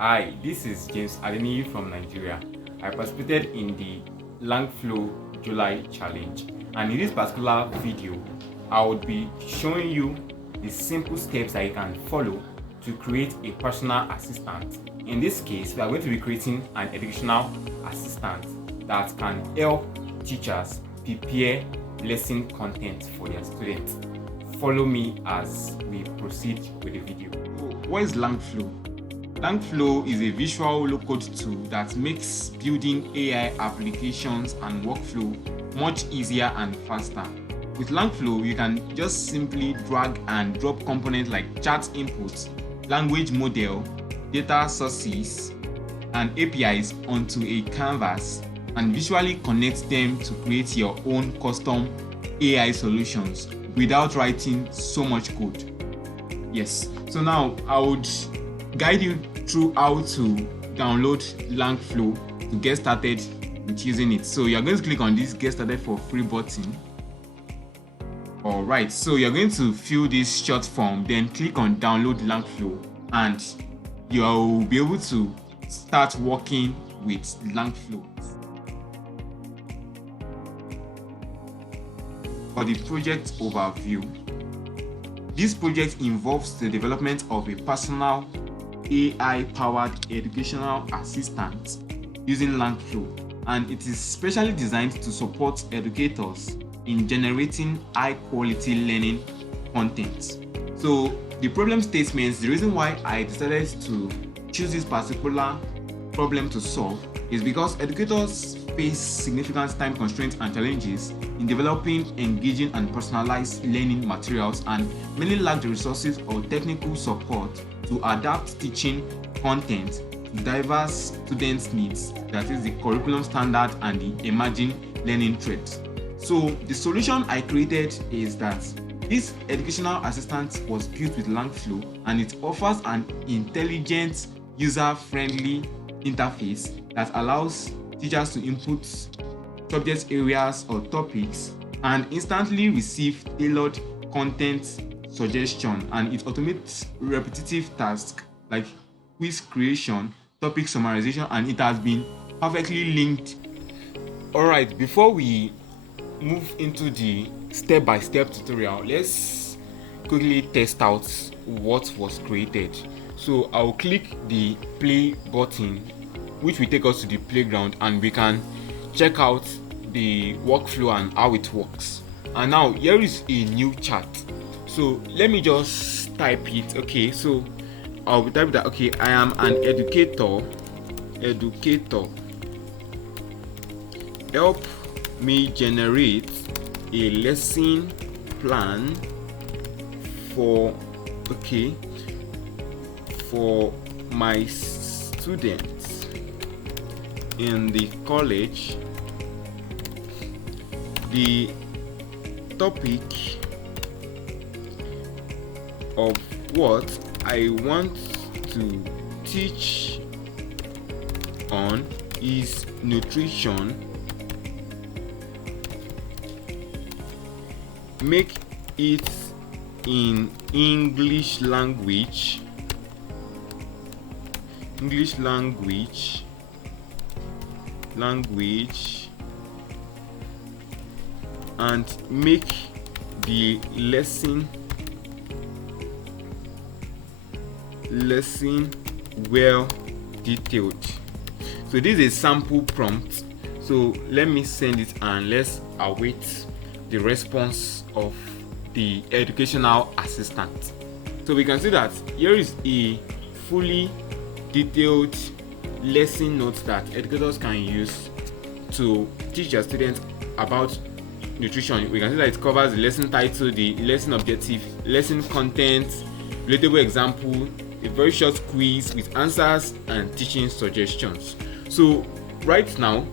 Hi, this is James Adeniyi from Nigeria. I participated in the Langflow July challenge, and in this particular video, I would be showing you the simple steps that you can follow to create a personal assistant. In this case, we are going to be creating an educational assistant that can help teachers prepare lesson content for their students. Follow me as we proceed with the video. What is Langflow? Langflow is a visual low-code tool that makes building AI applications and workflow much easier and faster. With Langflow, you can just simply drag and drop components like chat inputs, language model, data sources, and APIs onto a canvas and visually connect them to create your own custom AI solutions without writing so much code. Yes, so now I would guide you through how to download Langflow to get started with using it. So you're going to click on this get started for free button. Alright, so you're going to fill this short form, then click on download Langflow, and you'll be able to start working with Langflow. For the project overview, this project involves the development of a personal AI-powered educational assistant using Langflow, and it is specially designed to support educators in generating high-quality learning content. So the problem statements, the reason why I decided to choose this particular problem to solve is because educators face significant time constraints and challenges in developing engaging and personalized learning materials, and many lack the resources or technical support to adapt teaching content to diverse students' needs, that is the curriculum standard and the emerging learning threats. So the solution I created is that this educational assistant was built with Langflow, and it offers an intelligent, user-friendly interface that allows teachers to input subject areas or topics and instantly receive tailored content suggestion, and it automates repetitive tasks like quiz creation, topic summarization, and it has been perfectly linked. Alright, before we move into the step-by-step tutorial, let's quickly test out what was created. So I'll click the play button, which will take us to the playground, and we can check out the workflow and how it works. And now here is a new chat. So let me just type it. Okay, so I'll type that. Okay, I am an educator. Help me generate a lesson plan for my students in the college. The topic of what I want to teach on is nutrition. Make it in English language and make the lesson well detailed. So this is a sample prompt, so let me send it and let's await the response of the educational assistant. So we can see that here is a fully detailed lesson notes that educators can use to teach their students about nutrition. We can see that it covers the lesson title, the lesson objective, lesson content, relatable example, a very short quiz with answers and teaching suggestions. So right now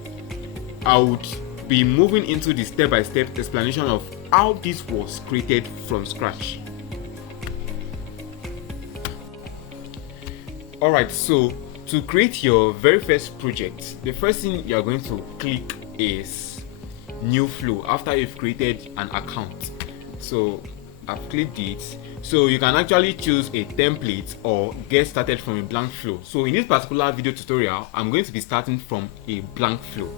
I would be moving into the step-by-step explanation of how this was created from scratch. Alright, so to create your very first project, the first thing you are going to click is New Flow after you've created an account. So I've clicked it. So you can actually choose a template or get started from a blank flow. So in this particular video tutorial, I'm going to be starting from a blank flow.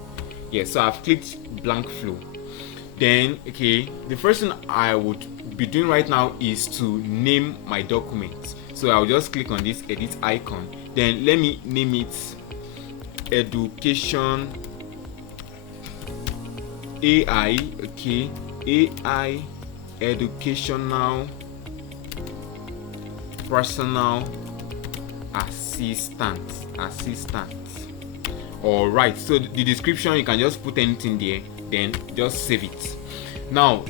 So I've clicked blank flow. Then the first thing I would be doing right now is to name my document. So I'll just click on this edit icon. Then let me name it education AI. AI educational personal assistant. All right, so the description, you can just put anything there, then just save it. Now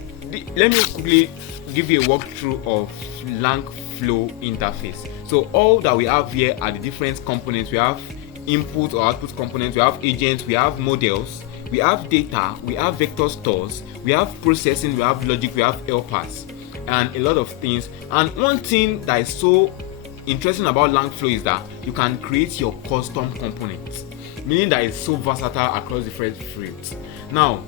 let me quickly give you a walkthrough of Langflow interface. So all that we have here are the different components. We have input or output components, we have agents, we have models, we have data, we have vector stores, we have processing, we have logic, we have helpers, and a lot of things. And one thing that is so interesting about Langflow is that you can create your custom components, meaning that it's so versatile across different fields. Now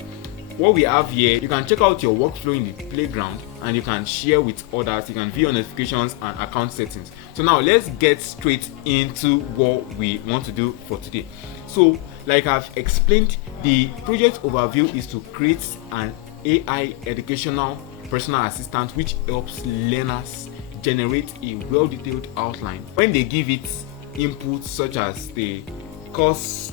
what we have here, you can check out your workflow in the playground and you can share with others. You can view your notifications and account settings. So now let's get straight into what we want to do for today. So like I've explained, the project overview is to create an AI educational personal assistant which helps learners generate a well-detailed outline when they give it inputs such as the course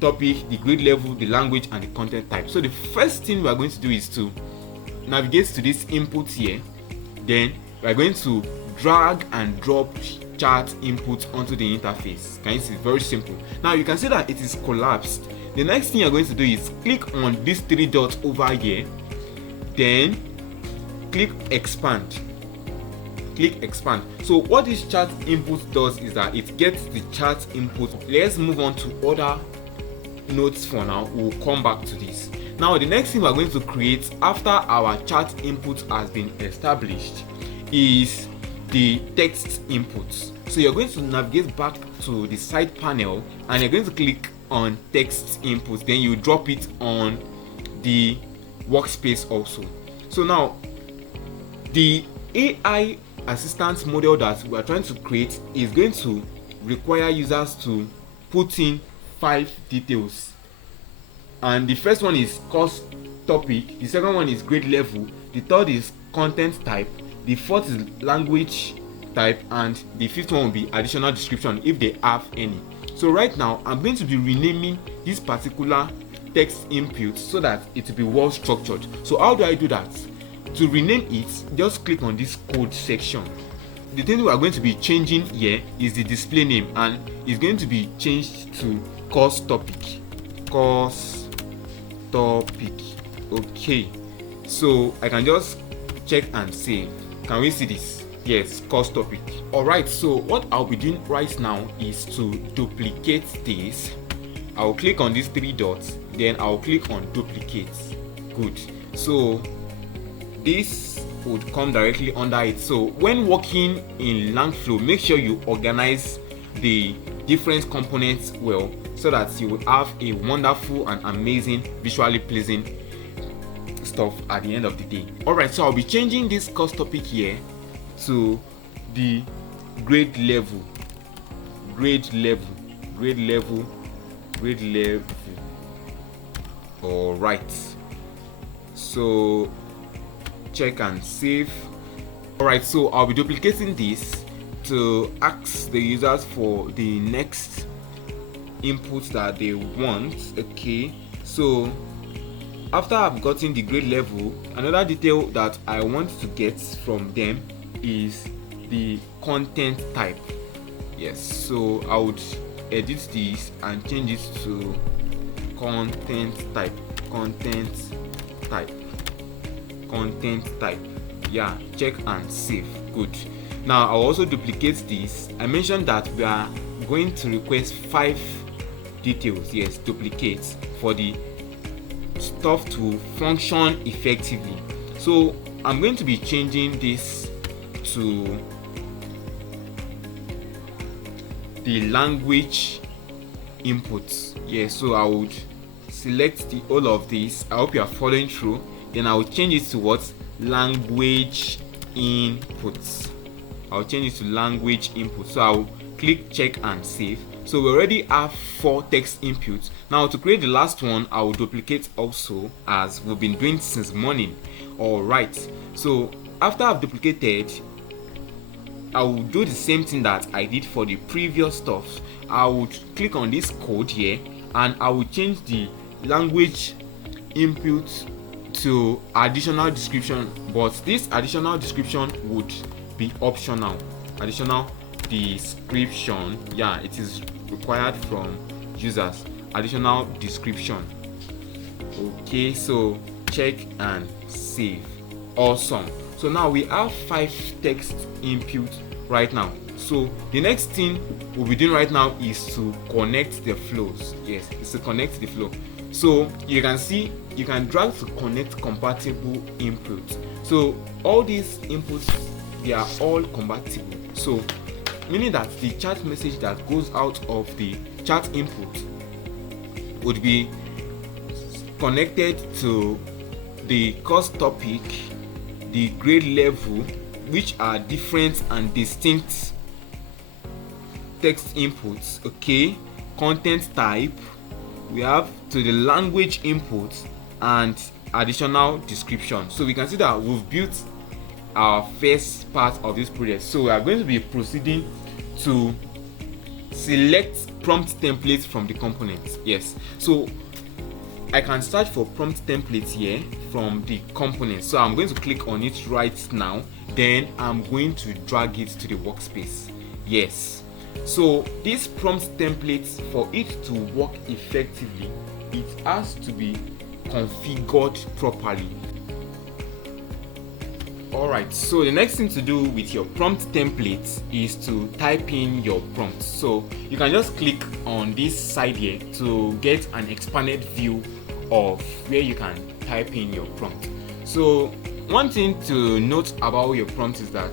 topic, the grade level, the language, and the content type. So the first thing we are going to do is to navigate to this input here. Then we are going to drag and drop chart input onto the interface. Can you see? Very simple. Now you can see that it is collapsed. The next thing you're going to do is click on these three dots over here, then click expand. So what this chart input does is that it gets the chart input. Let's move on to other notes for now. We'll come back to this. Now the next thing we're going to create after our chart input has been established is the text inputs. So you're going to navigate back to the side panel and you're going to click on text inputs. Then you drop it on the workspace also. So now the AI assistant model that we are trying to create is going to require users to put in 5 details, and the first one is course topic, the second one is grade level, the third is content type, the fourth is language type, and the fifth one will be additional description if they have any. So right now I'm going to be renaming this particular text input so that it will be well structured. So how do I do that? To rename it, just click on this code section. The thing we are going to be changing here is the display name, and it's going to be changed to course topic. Okay, so I can just check and save. Can we see this? Yes, course topic. Alright, so what I'll be doing right now is to duplicate this. I'll click on these 3 dots, then I'll click on duplicate. Good. So this would come directly under it. So when working in Langflow, make sure you organize the different components well so that you will have a wonderful and amazing, visually pleasing stuff at the end of the day. Alright, so I'll be changing this course topic here to the grade level. Alright, so check and save. Alright, so I'll be duplicating this to ask the users for the next input that they want. Okay, so after I've gotten the grade level, another detail that I want to get from them is the content type. Yes, so I would edit this and change it to content type. Yeah, check and save. Good. Now I'll also duplicate this. I mentioned that we are going to request 5 details. Yes, duplicate for the stuff to function effectively. So I'm going to be changing this to the language inputs. Yes, so I would select the all of this. I hope you are following through. Then I will change it to what? Language inputs. I'll change it to language input. So I'll click check and save. So we already have 4 text inputs. Now to create the last one, I will duplicate also, as we've been doing since morning. Alright, so after I've duplicated, I will do the same thing that I did for the previous stuff. I would click on this code here and I will change the language input to additional description, but this additional description would be optional. Additional description, yeah, it is required from users. Additional description. Okay, so check and save. Awesome. So now we have 5 text input right now. So the next thing we'll be doing right now is to connect the flows. Yes, it's to connect the flow. So you can see you can drag to connect compatible inputs. So all these inputs, they are all compatible. So meaning that the chat message that goes out of the chat input would be connected to the course topic, the grade level, which are different and distinct text inputs. Okay, content type, we have to the language input and additional description. So we can see that we've built our first part of this project. So we are going to be proceeding to select prompt templates from the components. Yes, so I can search for prompt templates here from the components. So I'm going to click on it right now, then I'm going to drag it to the workspace. Yes, so this prompt templates, for it to work effectively, it has to be configured properly. Alright, so the next thing to do with your prompt templates is to type in your prompt. So you can just click on this side here to get an expanded view of where you can type in your prompt. So one thing to note about your prompt is that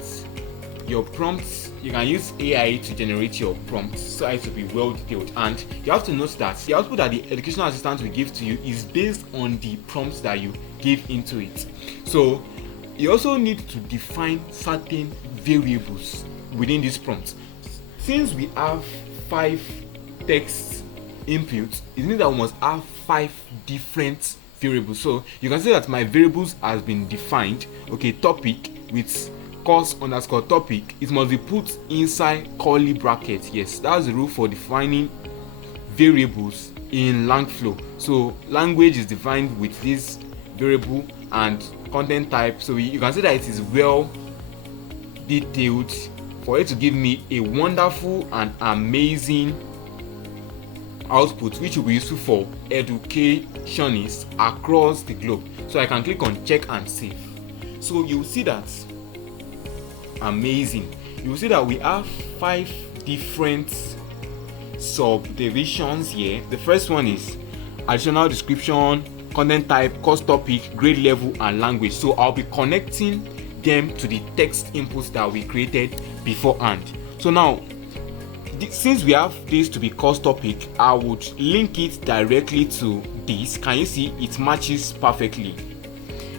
your prompts, you can use AI to generate your prompts so as to be well detailed, and you have to note that the output that the educational assistant will give to you is based on the prompts that you give into it. So you also need to define certain variables within this prompt. Since we have 5 text inputs, it means that we must have 5 different variables. So you can see that my variables has been defined. Okay, topic with course underscore topic, it must be put inside curly brackets. Yes, that's the rule for defining variables in Langflow. So language is defined with this variable and content type. So you can see that it is well detailed for it to give me a wonderful and amazing output, which will be useful for educationists across the globe. So I can click on check and save. So you will see that amazing. You will see that we have 5 different subdivisions here. The first one is additional description, content type, course topic, grade level, and language. So I'll be connecting them to the text inputs that we created beforehand. So now, since we have this to be course topic, I would link it directly to this. Can you see it matches perfectly?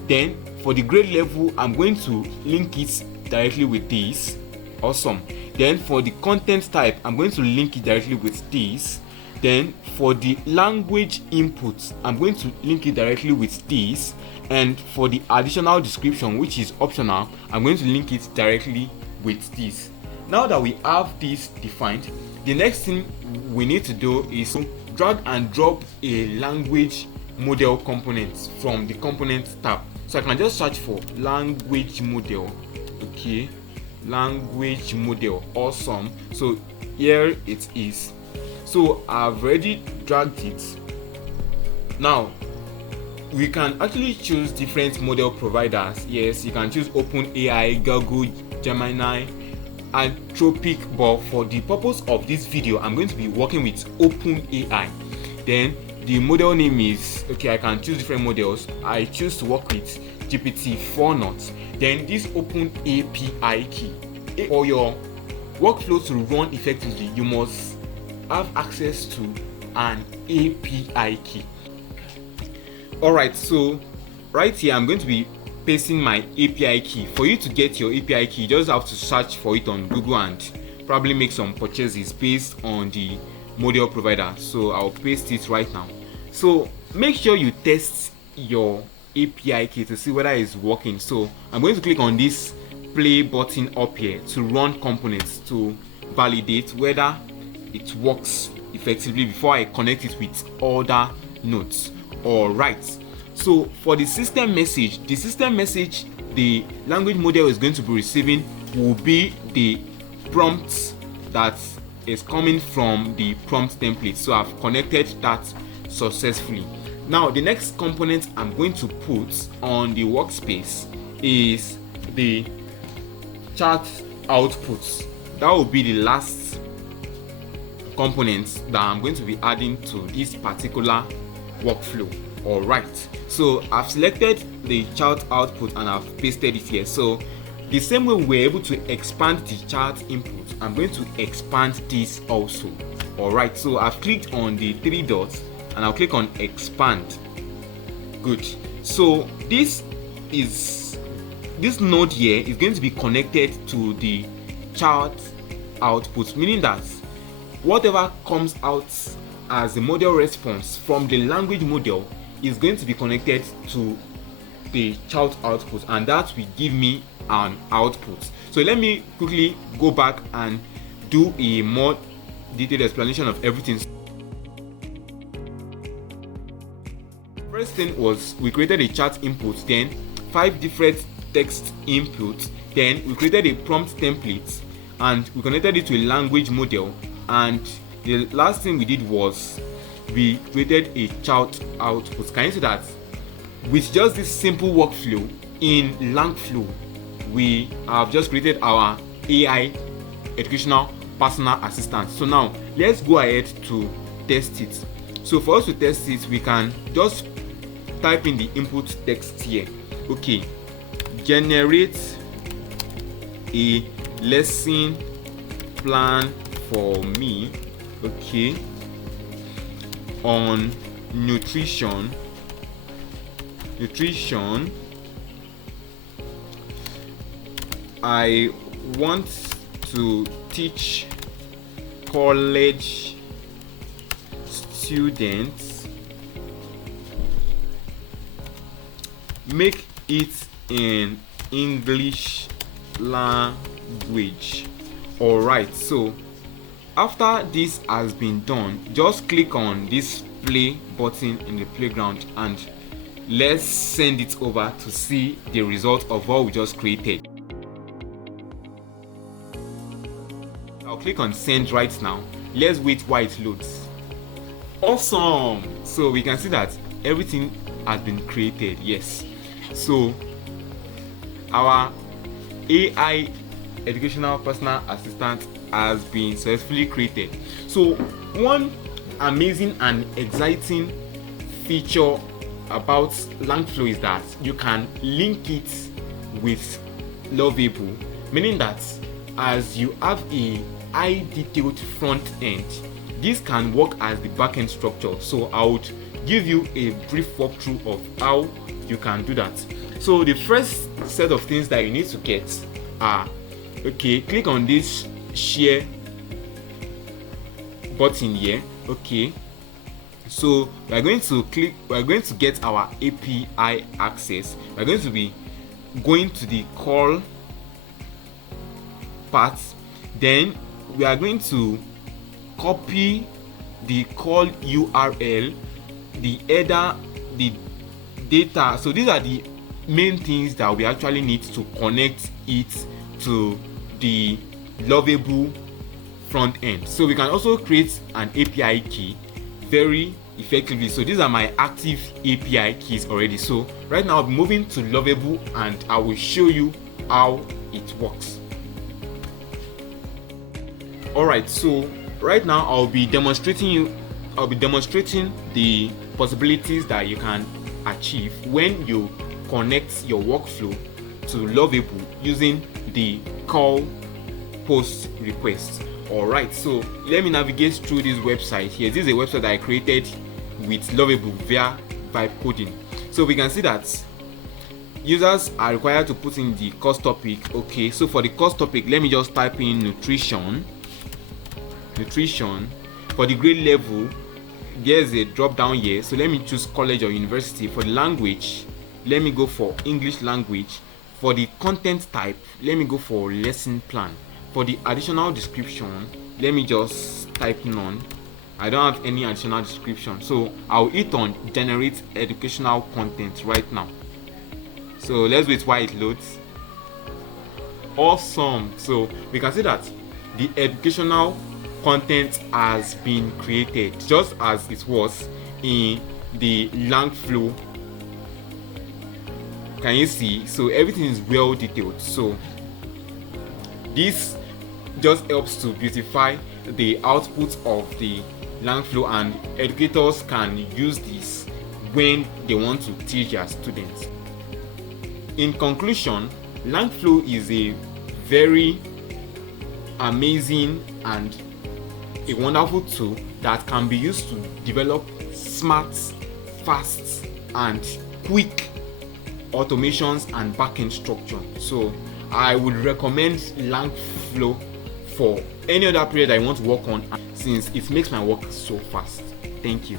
Then for the grade level, I'm going to link it directly with this. Awesome. Then for the content type, I'm going to link it directly with this. Then for the language input, I'm going to link it directly with this. And for the additional description, which is optional, I'm going to link it directly with this. Now that we have this defined, the next thing we need to do is to drag and drop a language model component from the component tab. So I can just search for language model. Okay, language model. Awesome. So here it is. So I've already dragged it. Now we can actually choose different model providers. Yes, you can choose OpenAI, Google, Gemini, Anthropic, but for the purpose of this video, I'm going to be working with OpenAI. Then the model name is, okay, I can choose different models. I choose to work with GPT-4 knots. Then this Open API key. For your workflow to run effectively, you must have access to an API key. Alright, so right here I'm going to be pasting my API key. For you to get your API key, you just have to search for it on Google and probably make some purchases based on the model provider. So I'll paste it right now. So make sure you test your API key to see whether it's working. So I'm going to click on this play button up here to run components to validate whether it works effectively before I connect it with other nodes. Alright, so for the system message, the language model is going to be receiving will be the prompt that is coming from the prompt template. So I've connected that successfully. Now the next component I'm going to put on the workspace is the chart outputs. That will be the last component that I'm going to be adding to this particular workflow. Alright, so I've selected the chart output and I've pasted it here. So the same way we're able to expand the chart input, I'm going to expand this also. Alright, so I've clicked on the three dots and I'll click on expand. Good. So this node here is going to be connected to the chart output, meaning that whatever comes out as the model response from the language model is going to be connected to the chart output, and that will give me an output. So let me quickly go back and do a more detailed explanation of everything. First thing was we created a chart input, then 5 different text inputs, then we created a prompt template and we connected it to a language model, and the last thing we did was we created a chart output. Can you see that with just this simple workflow in Langflow, we have just created our AI educational personal assistant. So now let's go ahead to test it. So for us to test it, we can just type in the input text here. Okay, generate a lesson plan for me, okay, on nutrition. I want to teach college students. Make it in English language. Alright, so after this has been done, just click on this play button in the playground and let's send it over to see the result of what we just created. I'll click on send right now. Let's wait while it loads. Awesome! So we can see that everything has been created. Yes, so our AI educational personal assistant has been successfully created. So one amazing and exciting feature about Langflow is that you can link it with Lovable, meaning that as you have a high detailed front end, this can work as the backend structure. So I would give you a brief walkthrough of how you can do that. So the first set of things that you need to get are, okay, click on this share button here. Okay, so we are going to get our API access. We are going to be going to the call part, then we are going to copy the call URL, the header, the data. So these are the main things that we actually need to connect it to the Lovable front end. So we can also create an API key very effectively. So these are my active API keys already. So right now I'll be moving to Lovable and I will show you how it works. Alright, so right now I'll be demonstrating the possibilities that you can achieve when you connect your workflow to Lovable using the call post request. Alright, so let me navigate through this website here. This is a website that I created with Lovable via vibe coding. So we can see that Users are required to put in the course topic. Okay, so for the course topic, let me just type in nutrition. For the grade level, there's a drop down here, so let me choose college or university. For the language, let me go for English language. For the content type, let me go for lesson plan. For the additional description, let me just type none. I don't have any additional description, so I'll hit on generate educational content right now. So let's wait while it loads. Awesome. So we can see that the educational content has been created just as it was in the Langflow. Can you see? So everything is well detailed. So this just helps to beautify the output of the Langflow, and educators can use this when they want to teach their students. In conclusion, Langflow is a very amazing and a wonderful tool that can be used to develop smart, fast, and quick automations and backend structure. So I would recommend Langflow for any other project I want to work on, since it makes my work so fast. Thank you.